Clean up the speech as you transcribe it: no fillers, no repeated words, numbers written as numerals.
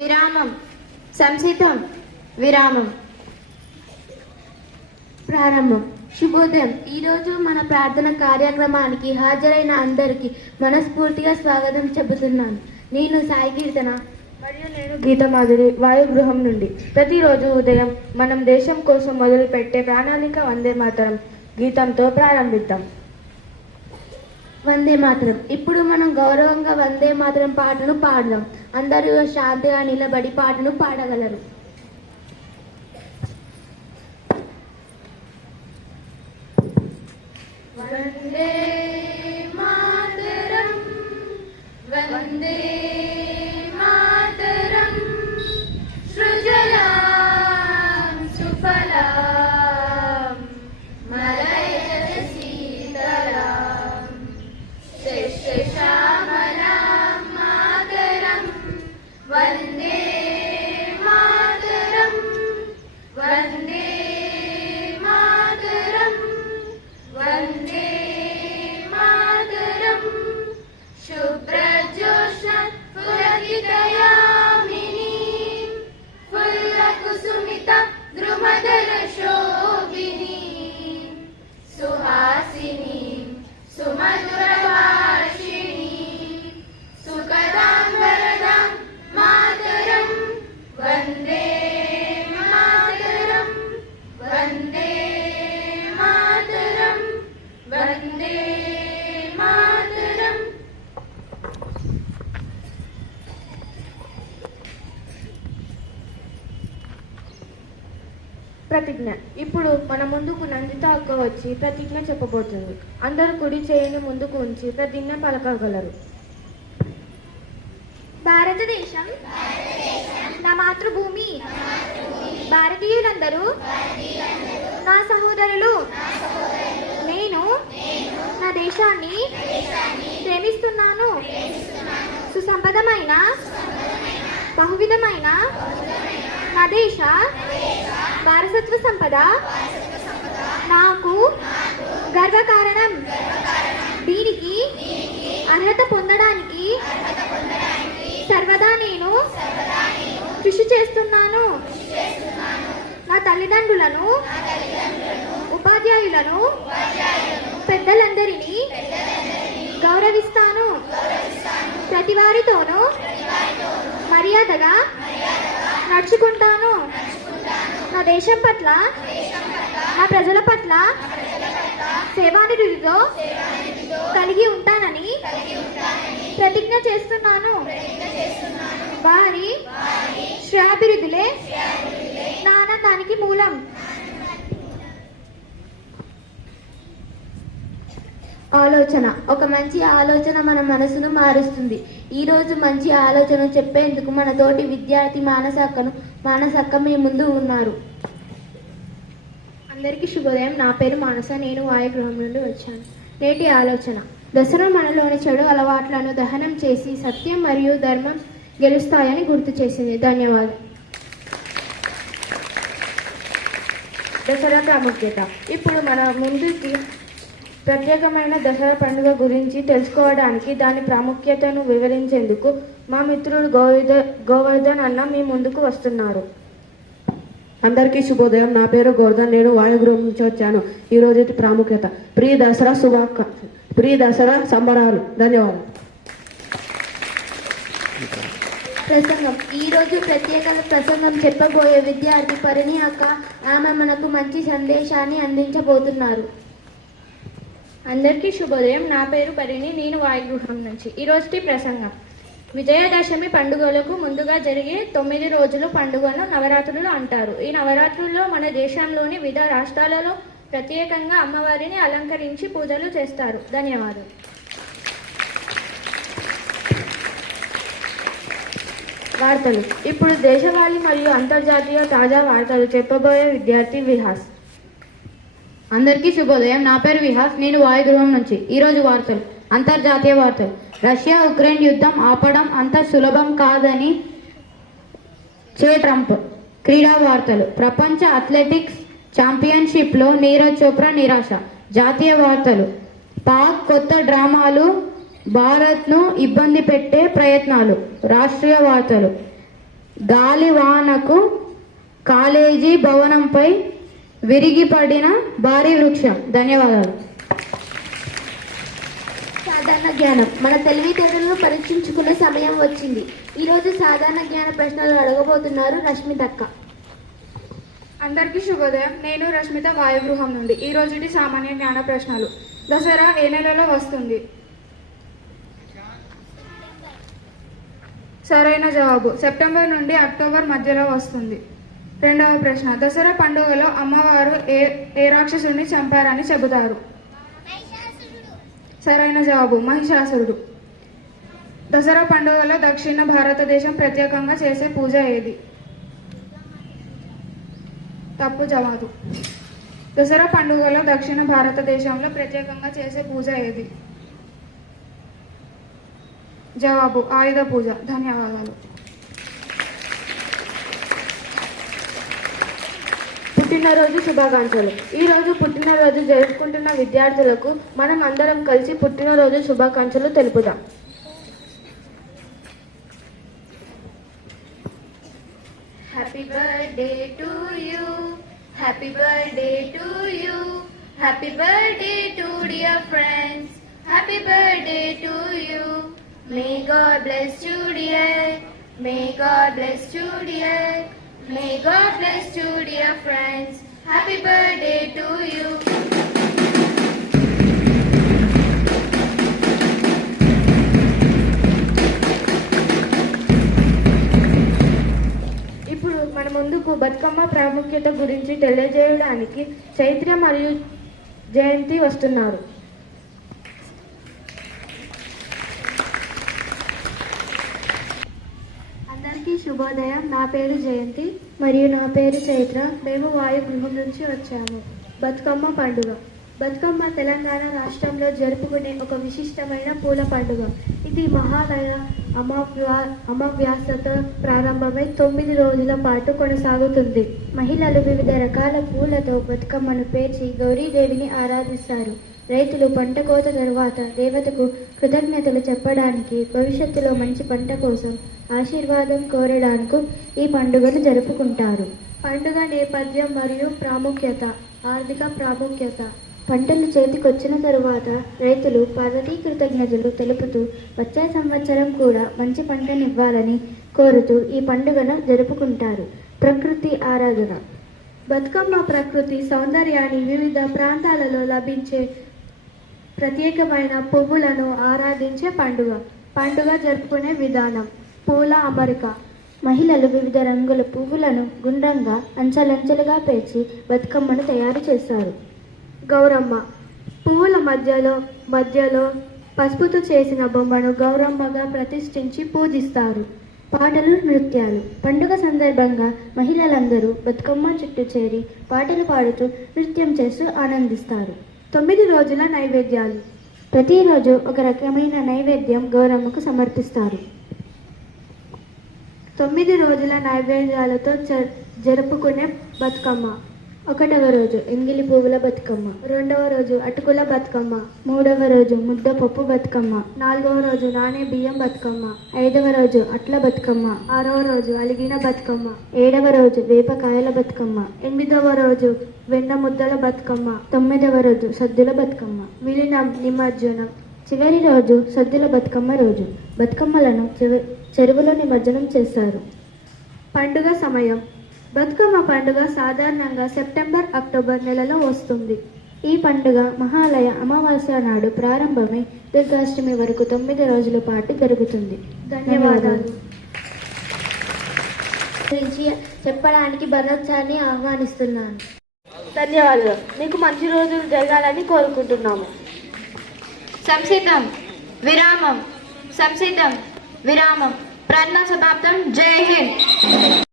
విరామం సంసితం విరామం ప్రారంభం. శుభోదయం. ఈరోజు మన ప్రార్థన కార్యక్రమానికి హాజరైన అందరికీ మనస్ఫూర్తిగా స్వాగతం చెబుతున్నాను. నేను సాయి కీర్తన మరియు నేను గీతమాధురి వాయుగృహం నుండి. ప్రతిరోజు ఉదయం మనం దేశం కోసం మొదలుపెట్టే ప్రణాళిక వందే మాతరం గీతంతో ప్రారంభిద్దాం. వందే మాతరం. ఇప్పుడు మనం గౌరవంగా వందే మాతరం పాటను పాడదాం. అందరూ శాంతిగా నిలబడి పాటను పాడగలరు. వందే మాతరం వందే మాతరం సృజలాం సుఫలాం మలయజ శీతలాం శస్యశ్యామలాం మాతరం వందే మాతరం వందే మాతరం వందే మాతరం శుభ్రజోష్ణ పులకితయామినీ ఫుల్లకుసుమిత ద్రుమదర శోభినీ సుహాసినీ సుమధురభాషిణీ సుఖదాం వరదాం మాతరం వందే మాతరం వందే మాతరం వందే మాతరం. ప్రతిజ్ఞ. ఇప్పుడు మన ముందుకు నందిత అక్క వచ్చి ప్రతిజ్ఞ చెప్పబోతుంది. అందరూ కుడి చేయిని ముందుకు ఉంచి ప్రతిజ్ఞ పలకగలరు. భారతదేశం నా మాతృభూమి. భారతీయులందరూ నా సహోదరులు. నేను నా దేశాన్ని ప్రేమిస్తున్నాను. సుసంపదమైన బహువిధమైన నా దేశ వారసత్వ సంపద నాకు గర్వకారణం. దీనికి అర్హత పొందడానికి సర్వదా నేను కృషి చేస్తున్నాను. నా తల్లిదండ్రులను, ఉపాధ్యాయులను, పెద్దలందరినీ గౌరవిస్తాను. ప్రతి వారితోనూ మర్యాదగా నడుచుకుంటాను. నా దేశం పట్ల, నా ప్రజల పట్ల సేవానిధితో కలిగి ఉంటానని ప్రతిజ్ఞ చేస్తున్నాను. వారి శ్రేయాభివృద్ధులే నా ఆనందానికి మూలం. ఆలోచన. ఒక మంచి ఆలోచన మన మనసును మారుస్తుంది. ఈ రోజు మంచి ఆలోచన చెప్పేందుకు మన తోటి విద్యార్థి మానసక్క మీ ముందు ఉన్నారు. అందరికీ శుభోదయం. నా పేరు మానస. నేను వాయుగృహం నుండి వచ్చాను. నేటి ఆలోచన: దసరా మనలోని చెడు అలవాట్లను దహనం చేసి సత్యం మరియు ధర్మం గెలుస్తాయని గుర్తు చేసింది. ధన్యవాదాలు. దసరా ప్రాముఖ్యత. ఇప్పుడు మన ముందుకి ప్రత్యేకమైన దసరా పండుగ గురించి తెలుసుకోవడానికి, దాని ప్రాముఖ్యతను వివరించేందుకు మా మిత్రుడు గోవర్ధన్ అన్న మీ ముందుకు వస్తున్నారు. అందరికీ శుభోదయం. నా పేరు గోవర్ధన్. నేను వాయుగృహం నుంచి వచ్చాను. ఈ రోజు ప్రాముఖ్యత: ప్రీ దసరా ప్రీ దసరా సంబరాలు. ధన్యవాదాలు. ప్రసంగం. ఈ రోజు ప్రత్యేక ప్రసంగం చెప్పబోయే విద్యార్థి పరిణి అక్క. ఆమె మనకు మంచి సందేశాన్ని అందించబోతున్నారు. అందరికీ శుభోదయం. నా పేరు పరిణి. నేను వాయుగృహం నుంచి. ఈరోజు ప్రసంగం: విజయదశమి పండుగలకు ముందుగా జరిగే 9 రోజుల పండుగను నవరాత్రులు అంటారు. ఈ నవరాత్రుల్లో మన దేశంలోని వివిధ రాష్ట్రాలలో ప్రత్యేకంగా అమ్మవారిని అలంకరించి పూజలు చేస్తారు. ధన్యవాదాలు. వార్తలు. ఇప్పుడు దేశవాళీ మరియు అంతర్జాతీయ తాజా వార్తలు చెప్పబోయే విద్యార్థి విహాస్. అందరికీ శుభోదయం. నా పేరు విహాస్. నేను వాయుగృహం నుంచి. ఈరోజు వార్తలు. అంతర్జాతీయ వార్తలు. రష్యా ఉక్రెయిన్ యుద్ధం ఆపడం అంత సులభం కాదని ట్రంప్. క్రీడా వార్తలు. ప్రపంచ అథ్లెటిక్స్ ఛాంపియన్షిప్లో నీరజ్ చోప్రా నిరాశ. జాతీయ వార్తలు. పాక్ కొత్త డ్రామాలు, భారత్ను ఇబ్బంది పెట్టే ప్రయత్నాలు. రాష్ట్రీయ వార్తలు. గాలివానకు కాలేజీ భవనంపై విరిగిపడిన భారీ వృక్షం. ధన్యవాదాలు. సాధారణ జ్ఞానం. మన తెలివితేటలను పరీక్షించుకునే సమయం వచ్చింది. ఈరోజు సాధారణ జ్ఞాన ప్రశ్నలు అడగబోతున్నారు రష్మితక్క. అందరికీ శుభోదయం. నేను రష్మిత వాయుగృహం నుండి. ఈ రోజుటి సామాన్య జ్ఞాన ప్రశ్నలు. దసరా ఏ నెలలో వస్తుంది? సరైన జవాబు సెప్టెంబర్ నుండి అక్టోబర్ మధ్యలో వస్తుంది. రెండవ ప్రశ్న. దసరా పండుగలో అమ్మవారు ఏ రాక్షసుని చంపారని చెబుతారు? సరైన జవాబు మహిషాసురుడు. దసరా పండుగలో దక్షిణ భారతదేశం ప్రత్యేకంగా చేసే పూజ ఏది? తప్పు జవాబు. దసరా పండుగలో దక్షిణ భారతదేశంలో ప్రత్యేకంగా చేసే పూజ ఏది? జవాబు ఆయుధ పూజ. ధన్యవాదాలు. పుట్టినరోజు శుభాకాంక్షలు. ఈ రోజు పుట్టినరోజు జరుపుకుంటున్న విద్యార్థులకు మనం అందరం కలిసి పుట్టినరోజు శుభాకాంక్షలు తెలుపుదాం. Happy birthday to you, happy birthday to you, happy birthday to dear friends, happy birthday to you. May God bless you dear, may God bless you dear, may God bless you dear friends, happy birthday to you. ఇప్పుడు మన ముందుకు బతుకమ్మ ప్రాముఖ్యత గురించి తెలియజేయడానికి చైత్ర మరియు జయంతి వస్తున్నారు. అందరికీ శుభోదయం. నా పేరు జయంతి మరియు నా పేరు చైత్ర. మేము వాయుగృహం నుంచి వచ్చాము. బతుకమ్మ పండుగ. బతుకమ్మ తెలంగాణ రాష్ట్రంలో జరుపుకునే ఒక విశిష్టమైన పూల పండుగ. ఇది మహాలయ అమావాస్యతో ప్రారంభమై 9 రోజుల పాటు కొనసాగుతుంది. మహిళలు వివిధ రకాల పూలతో బతుకమ్మను పేర్చి గౌరీదేవిని ఆరాధిస్తారు. రైతులు పంట కోత తరువాత దేవతకు కృతజ్ఞతలు చెప్పడానికి, భవిష్యత్తులో మంచి పంట కోసం ఆశీర్వాదం కోరడానికి ఈ పండుగను జరుపుకుంటారు. పండుగ నేపథ్యం మరియు ప్రాముఖ్యత. ఆర్థిక ప్రాముఖ్యత. పంటలు చేతికొచ్చిన తరువాత రైతులు పార్వతీ కృతజ్ఞతలు తెలుపుతూ వచ్చే సంవత్సరం కూడా మంచి పంటనివ్వాలని కోరుతూ ఈ పండుగను జరుపుకుంటారు. ప్రకృతి ఆరాధన. బతుకమ్మ ప్రకృతి సౌందర్యాన్ని, వివిధ ప్రాంతాలలో లభించే ప్రత్యేకమైన పువ్వులను ఆరాధించే పండుగ. పండుగ జరుపుకునే విధానం. పూల అమరిక. మహిళలు వివిధ రంగుల పువ్వులను గుండ్రంగా అంచెలంచెలుగా పేర్చి బతుకమ్మను తయారు చేస్తారు. గౌరమ్మ. పువ్వుల మధ్యలో పసుపుతో చేసిన బొమ్మను గౌరమ్మగా ప్రతిష్ఠించి పూజిస్తారు. పాటలు, నృత్యాలు. పండుగ సందర్భంగా మహిళలందరూ బతుకమ్మ చుట్టూ చేరి పాటలు పాడుతూ నృత్యం చేస్తూ ఆనందిస్తారు. 9 రోజుల నైవేద్యాలు. ప్రతిరోజు ఒక రకమైన నైవేద్యం గౌరమ్మకు సమర్పిస్తారు. 9 రోజుల నైవేద్యాలతో జరుపుకునే బతుకమ్మ. 1వ రోజు ఎంగిలి పువ్వుల బతుకమ్మ, 2వ రోజు అటుకుల బతుకమ్మ, 3వ రోజు ముద్దపప్పు బతుకమ్మ, 4వ రోజు నానే బియ్యం బతుకమ్మ, 5వ రోజు అట్ల బతుకమ్మ, 6వ రోజు అలిగిన బతుకమ్మ, 7వ రోజు వేపకాయల బతుకమ్మ, 8వ రోజు వెన్న ముద్దల బతుకమ్మ, 9వ రోజు సద్దుల బతుకమ్మ. విలీనం, నిమజ్జనం. చివరి రోజు సద్దుల బతుకమ్మ రోజు బతుకమ్మలను చెరువులో నిమజ్జనం చేస్తారు. పండుగ సమయం. బతుకమ్మ పండుగ సాధారణంగా సెప్టెంబర్, అక్టోబర్ నెలలో వస్తుంది. ఈ పండుగ మహాలయ అమావాస్య నాడు ప్రారంభమై దుర్గాష్టమి వరకు 9 రోజుల పాటు జరుగుతుంది. ధన్యవాదాలు. గురించి చెప్పడానికి భరత్ సార్ని ఆహ్వానిస్తున్నాను. ధన్యవాదాలు. మీకు మంచి రోజులు జరగాలని కోరుకుంటున్నాము. సంసిద్ధం విరామం. సంసిద్ధం విరామం. ప్రార్థనా సమాప్తం. జై హింద్.